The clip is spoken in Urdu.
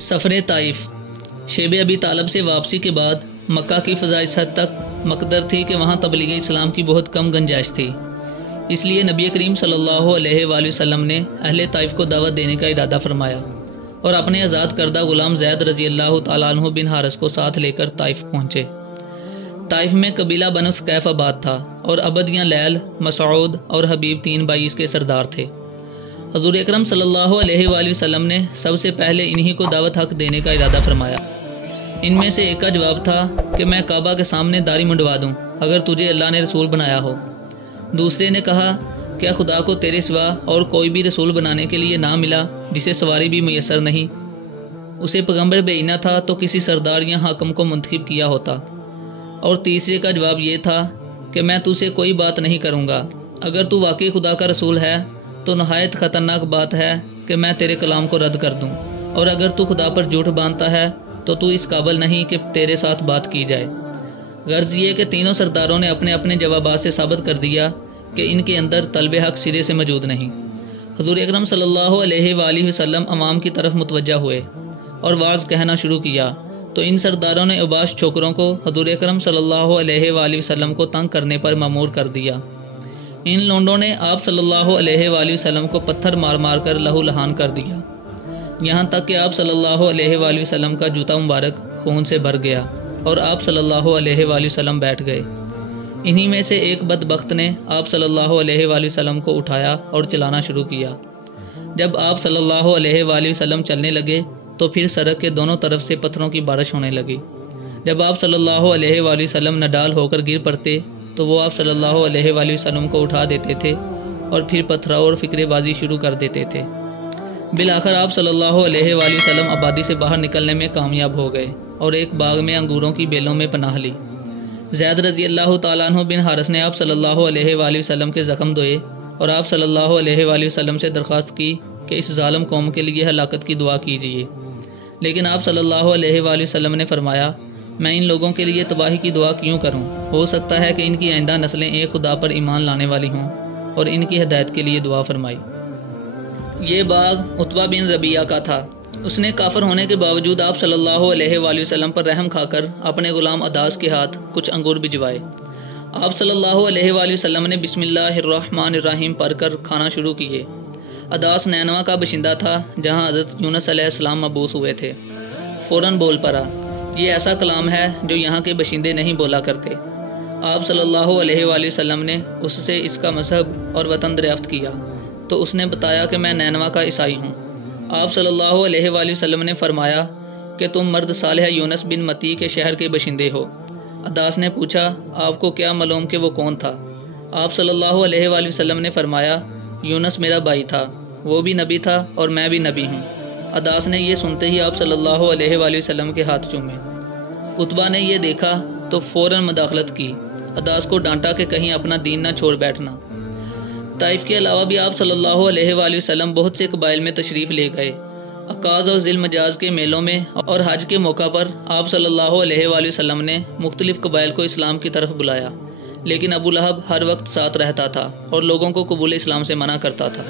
سفر طائف۔ شیب ابی طالب سے واپسی کے بعد مکہ کی فضا اس حد تک مقدر تھی کہ وہاں تبلیغ اسلام کی بہت کم گنجائش تھی۔ اس لیے نبی کریم صلی اللہ علیہ وآلہ وسلم نے اہل طائف کو دعوت دینے کا ارادہ فرمایا اور اپنے آزاد کردہ غلام زید رضی اللہ تعالیٰ عنہ بن حارث کو ساتھ لے کر طائف پہنچے۔ طائف میں قبیلہ بنو ثقیف آباد تھا اور عبدیاں لیل، مسعود اور حبیب 3 بھائی اس کے سردار تھے۔ حضور اکرم صلی اللہ علیہ وآلہ وسلم نے سب سے پہلے انہی کو دعوت حق دینے کا ارادہ فرمایا۔ ان میں سے ایک کا جواب تھا کہ میں کعبہ کے سامنے داڑھی منڈوا دوں اگر تجھے اللہ نے رسول بنایا ہو۔ دوسرے نے کہا کیا خدا کو تیرے سوا اور کوئی بھی رسول بنانے کے لیے نہ ملا جسے سواری بھی میسر نہیں؟ اسے پیغمبر بینہ تھا تو کسی سردار یا حاکم کو منتخب کیا ہوتا۔ اور تیسرے کا جواب یہ تھا کہ میں تجھ سے کوئی بات نہیں کروں گا، اگر تو واقعی خدا کا رسول ہے تو نہایت خطرناک بات ہے کہ میں تیرے کلام کو رد کر دوں، اور اگر تو خدا پر جھوٹ باندھتا ہے تو تو اس قابل نہیں کہ تیرے ساتھ بات کی جائے۔ غرض یہ کہ تینوں سرداروں نے اپنے اپنے جوابات سے ثابت کر دیا کہ ان کے اندر طلب حق سرے سے موجود نہیں۔ حضور اکرم صلی اللہ علیہ وآلہ وسلم عوام کی طرف متوجہ ہوئے اور واعظ کہنا شروع کیا تو ان سرداروں نے عباش چھوکروں کو حضور اکرم صلی اللہ علیہ وآلہ وسلم کو تنگ کرنے پر مأمور کر دیا۔ ان لونڈوں نے آپ صلی اللہ علیہ وآلہ وسلم کو پتھر مار مار کر لہو لہان کر دیا، یہاں تک کہ آپ صلی اللہ علیہ وآلہ وسلم کا جوتا مبارک خون سے بھر گیا اور آپ صلی اللہ علیہ وآلہ وسلم بیٹھ گئے۔ انہی میں سے ایک بدبخت نے آپ صلی اللہ علیہ وآلہ وسلم کو اٹھایا اور چلانا شروع کیا۔ جب آپ صلی اللہ علیہ وآلہ وسلم چلنے لگے تو پھر سڑک کے دونوں طرف سے پتھروں کی بارش ہونے لگی۔ جب آپ صلی اللہ علیہ وآلہ وسلم نڈال ہو کر گر پڑتے تو وہ آپ صلی اللہ علیہ وآلہ وسلم کو اٹھا دیتے تھے اور پھر پتھراؤ اور فکرے بازی شروع کر دیتے تھے۔ بالآخر آپ صلی اللہ علیہ وآلہ وسلم آبادی سے باہر نکلنے میں کامیاب ہو گئے اور ایک باغ میں انگوروں کی بیلوں میں پناہ لی۔ زید رضی اللہ تعالیٰ عنہ بن حارث نے آپ صلی اللہ علیہ وآلہ وسلم کے زخم دھوئے اور آپ صلی اللہ علیہ وآلہ وسلم سے درخواست کی کہ اس ظالم قوم کے لیے ہلاکت کی دعا کیجیے، لیکن آپ صلی اللہ علیہ وآلہ وسلم نے فرمایا میں ان لوگوں کے لیے تباہی کی دعا کیوں کروں؟ ہو سکتا ہے کہ ان کی آئندہ نسلیں ایک خدا پر ایمان لانے والی ہوں، اور ان کی ہدایت کے لیے دعا فرمائی۔ یہ باغ عتبہ بن ربیعہ کا تھا۔ اس نے کافر ہونے کے باوجود آپ صلی اللہ علیہ وآلہ وسلم پر رحم کھا کر اپنے غلام عداس کے ہاتھ کچھ انگور بھجوائے۔ آپ صلی اللہ علیہ وآلہ وسلم نے بسم اللہ الرحمن الرحیم پڑھ کر کھانا شروع کیے۔ عداس نینوا کا باشندہ تھا جہاں حضرت یونس علیہ السلام مبعوث ہوئے تھے۔ فوراً بول پڑا، یہ ایسا کلام ہے جو یہاں کے باشندے نہیں بولا کرتے۔ آپ صلی اللہ علیہ وآلہ وسلم نے اس سے اس کا مذہب اور وطن دریافت کیا تو اس نے بتایا کہ میں نینوا کا عیسائی ہوں۔ آپ صلی اللہ علیہ وآلہ وسلم نے فرمایا کہ تم مرد صالح یونس بن متی کے شہر کے باشندے ہو۔ عداس نے پوچھا آپ کو کیا معلوم کہ وہ کون تھا؟ آپ صلی اللہ علیہ وآلہ وسلم نے فرمایا یونس میرا بھائی تھا، وہ بھی نبی تھا اور میں بھی نبی ہوں۔ عداس نے یہ سنتے ہی آپ صلی اللہ علیہ وآلہ وسلم کے ہاتھ چومے۔ عتبہ نے یہ دیکھا تو فوراً مداخلت کی، عداس کو ڈانٹا کہ کہیں اپنا دین نہ چھوڑ بیٹھنا۔ طائف کے علاوہ بھی آپ صلی اللہ علیہ وآلہ وسلم بہت سے قبائل میں تشریف لے گئے۔ عکاظ اور ذی المجاز کے میلوں میں اور حج کے موقع پر آپ صلی اللہ علیہ وآلہ وسلم نے مختلف قبائل کو اسلام کی طرف بلایا، لیکن ابو لہب ہر وقت ساتھ رہتا تھا اور لوگوں کو قبول اسلام سے منع کرتا تھا۔